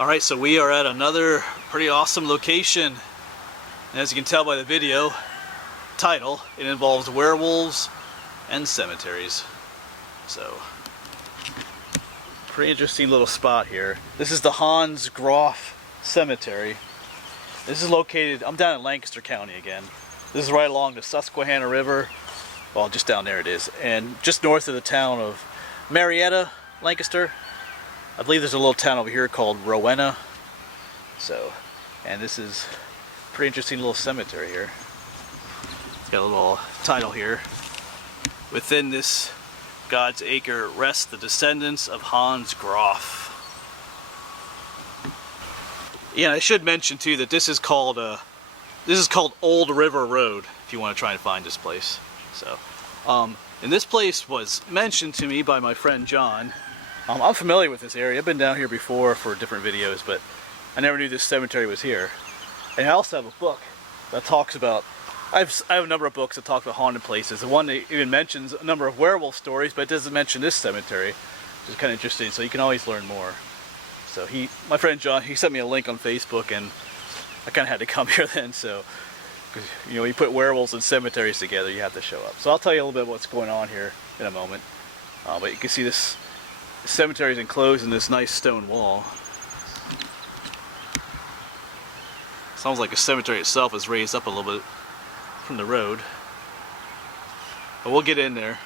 Alright, so we are at another pretty awesome location. And as you can tell by the video title, it involves werewolves and cemeteries. So, pretty interesting little spot here. This is the Hans Groff Cemetery. This is located, I'm down in Lancaster County again. This is right along the Susquehanna River. Well, just down there it is. And just north of the town of Marietta, Lancaster. I believe there's a little town over here called Rowena. So, and this is a pretty interesting little cemetery here. It's got a little title here. Within this God's acre rest the descendants of Hans Groff. Yeah, I should mention too that this is called Old River Road. If you want to try and find this place. So, and this place was mentioned to me by my friend John. I'm familiar with this area. I've been down here before for different videos, but I never knew this cemetery was here. And I also have a book that talks about, I have a number of books that talk about haunted places. The one that even mentions a number of werewolf stories, but it doesn't mention this cemetery, which is kind of interesting, so you can always learn more. So my friend John, he sent me a link on Facebook, and I kind of had to come here then, so, because, you know, you put werewolves and cemeteries together, you have to show up. So I'll tell you a little bit what's going on here in a moment. But you can see this cemetery is enclosed in this nice stone wall. Sounds like the cemetery itself is raised up a little bit from the road. But we'll get in there.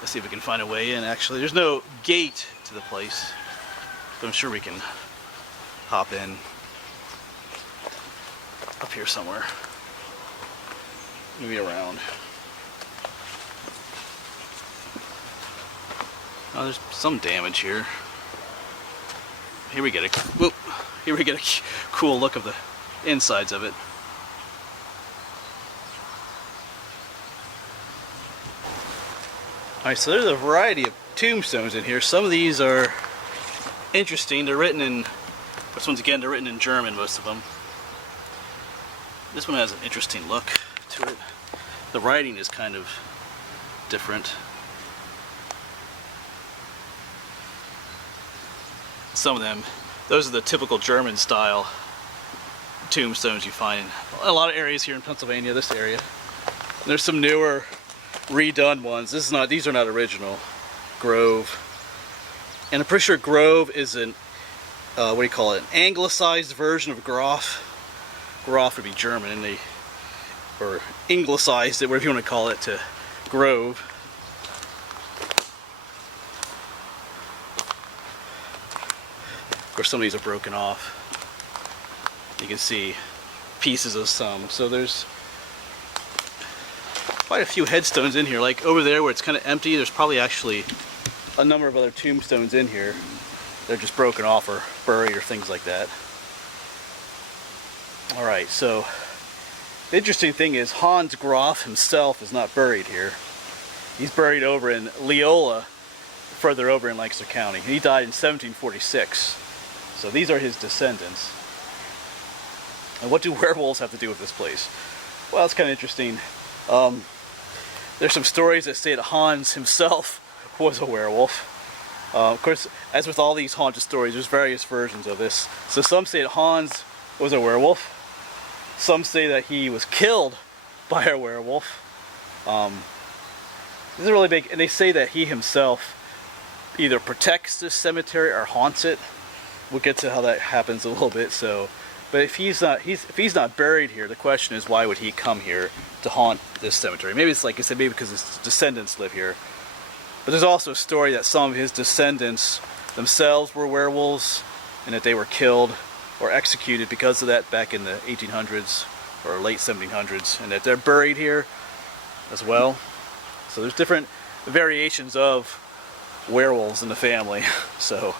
Let's see if we can find a way in. Actually, there's no gate to the place, but I'm sure we can hop in up here somewhere. Maybe around. Oh, there's some damage here. Here we get a cool look of the insides of it. Alright, so there's a variety of tombstones in here. Some of these are interesting. They're written in, once again, they're written in German, most of them. This one has an interesting look to it. The writing is kind of different. Some of them, those are the typical German style tombstones you find in a lot of areas here in Pennsylvania, this area. There's some newer redone ones. These are not original. Grove. And I'm pretty sure Grove is an what do you call it? An anglicized version of Groff. Groff would be German, and or anglicized it, whatever you want to call it, to Grove. Of course, some of these are broken off. You can see pieces of some. So there's quite a few headstones in here. Like over there where it's kind of empty, there's probably actually a number of other tombstones in here. They're just broken off or buried or things like that. Alright, so the interesting thing is Hans Groff himself is not buried here. He's buried over in Leola, further over in Lancaster County. He died in 1746. So these are his descendants. And what do werewolves have to do with this place? Well, it's kind of interesting. There's some stories that say that Hans himself was a werewolf. Of course, as with all these haunted stories, there's various versions of this. So some say that Hans was a werewolf. Some say that he was killed by a werewolf. This is really big, and they say that he himself either protects this cemetery or haunts it. We'll get to how that happens a little bit. So, but if he's not buried here, the question is, why would he come here to haunt this cemetery? Maybe it's like I said, maybe because his descendants live here. But there's also a story that some of his descendants themselves were werewolves, and that they were killed or executed because of that back in the 1800s or late 1700s, and that they're buried here as well. So there's different variations of werewolves in the family. So.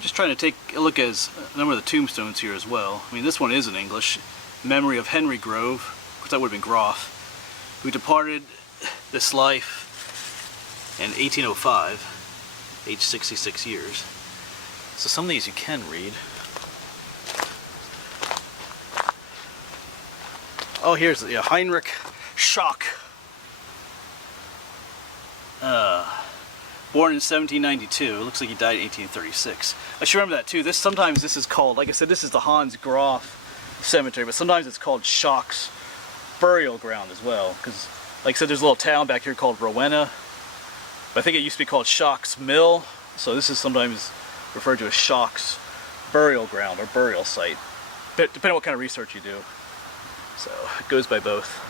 Just trying to take a look at a number of the tombstones here as well. I mean, this one is in English. Memory of Henry Grove, of course that would have been Groff, who departed this life in 1805, aged 66 years. So some of these you can read. Oh, here's Heinrich Schock. Born in 1792. It looks like he died in 1836. I should remember that too. Sometimes this is called, like I said, this is the Hans Groff Cemetery, but sometimes it's called Schock's burial ground as well. Because, like I said, there's a little town back here called Rowena. But I think it used to be called Schock's Mill. So this is sometimes referred to as Schock's burial ground or burial site, depending on what kind of research you do. So it goes by both.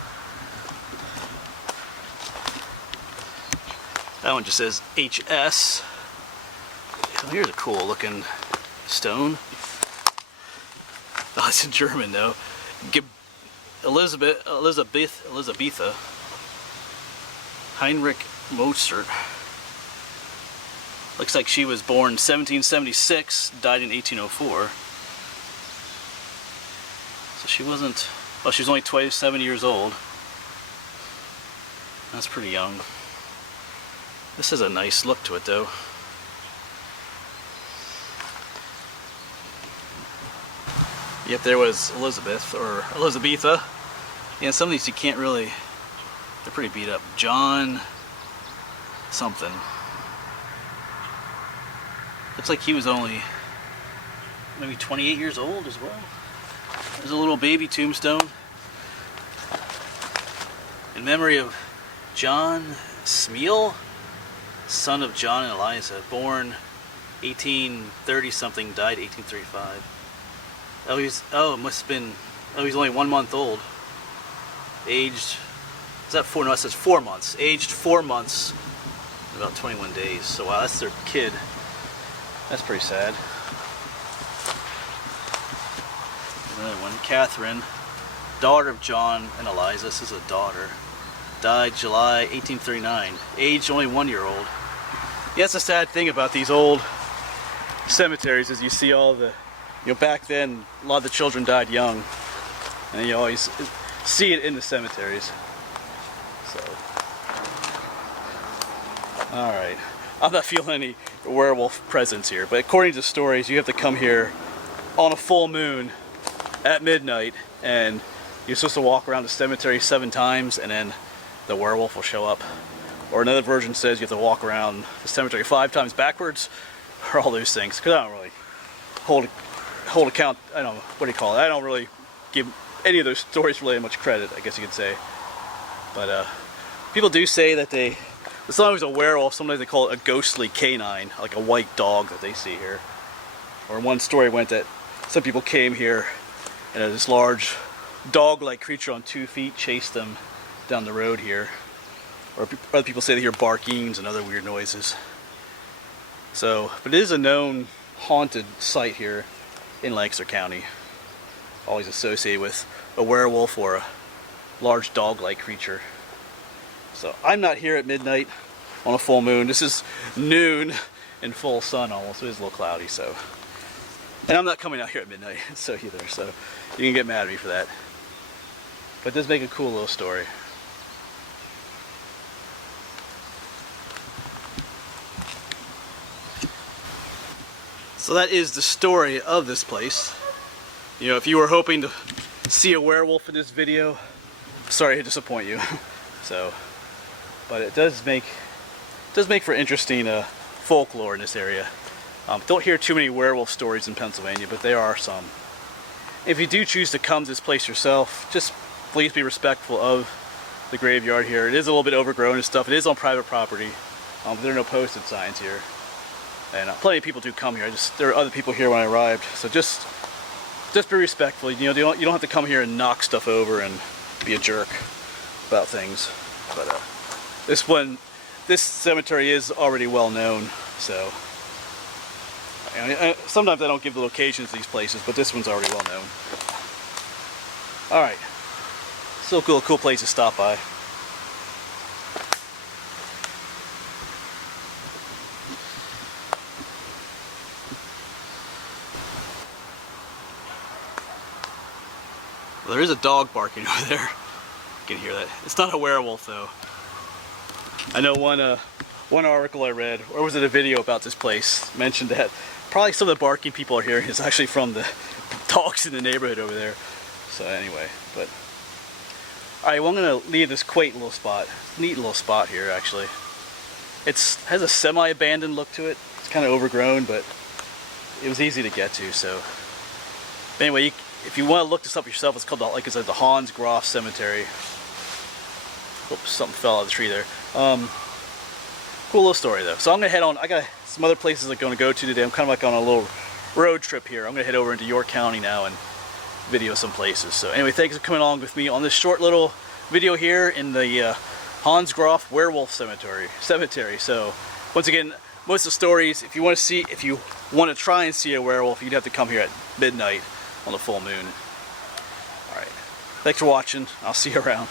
That one just says HS. So here's a cool looking stone. Oh, it's in German though. Elisabetha Heinrich Mozart. Looks like she was born 1776, died in 1804. So she wasn't, well, she was only 27 years old. That's pretty young. This has a nice look to it though. Yep, there was Elizabeth, or Elisabetha. Yeah, some of these you can't really, they're pretty beat up. John something. Looks like he was only maybe 28 years old as well. There's a little baby tombstone in memory of John Smeal, son of John and Eliza, born 1830 something, died 1835. Oh, it must have been, oh, he's only 1 month old. Aged, is that 4? No, it says 4 months. Aged 4 months, about 21 days. So wow, that's their kid. That's pretty sad. Another one, Catherine, daughter of John and Eliza. This is a daughter. Died July 1839. Aged only 1 year old. Yeah, that's the sad thing about these old cemeteries is you see all the, back then a lot of the children died young, and you always see it in the cemeteries. So, all right, I'm not feeling any werewolf presence here, but according to stories, you have to come here on a full moon at midnight, and you're supposed to walk around the cemetery 7 times, and then the werewolf will show up. Or another version says you have to walk around the cemetery 5 times backwards, or all those things. Because I don't really hold account. I don't know, what do you call it? I don't really give any of those stories really much credit, I guess you could say. But people do say that it's not always a werewolf. Sometimes they call it a ghostly canine, like a white dog that they see here. Or one story went that some people came here and this large dog-like creature on 2 feet chased them down the road here. Or other people say they hear barkings and other weird noises. So, but it is a known haunted site here in Lancaster County. Always associated with a werewolf or a large dog-like creature. So I'm not here at midnight on a full moon. This is noon in full sun almost. It is a little cloudy, so. And I'm not coming out here at midnight, so either. So you can get mad at me for that. But it does make a cool little story. So that is the story of this place. If you were hoping to see a werewolf in this video, sorry to disappoint you. So, but it does make for interesting folklore in this area. Don't hear too many werewolf stories in Pennsylvania, but there are some. If you do choose to come to this place yourself, just please be respectful of the graveyard here. It is a little bit overgrown and stuff. It is on private property. There are no posted signs here. And plenty of people do come here. There are other people here when I arrived. So just be respectful. You don't have to come here and knock stuff over and be a jerk about things. But this cemetery is already well known. So sometimes I don't give the locations of these places, but this one's already well known. All right, still cool place to stop by. Well, there is a dog barking over there. You can hear that. It's not a werewolf though. I know one article I read, or was it a video about this place, mentioned that probably some of the barking people are hearing is actually from the dogs in the neighborhood over there. So anyway, but Alright, well I'm going to leave this quaint little spot. Neat little spot here, actually. It has a semi-abandoned look to it. It's kind of overgrown, but it was easy to get to, so. But anyway, if you want to look this up yourself, it's called, like I said, the Hans Groff Cemetery. Oops, something fell out of the tree there. Cool little story, though. So I'm going to head on. I got some other places I'm going to go to today. I'm kind of like on a little road trip here. I'm going to head over into York County now and video some places. So anyway, thanks for coming along with me on this short little video here in the Hans Groff Werewolf Cemetery. So once again, most of the stories, if you want to try and see a werewolf, you'd have to come here at midnight on the full moon. Alright, thanks for watching. I'll see you around.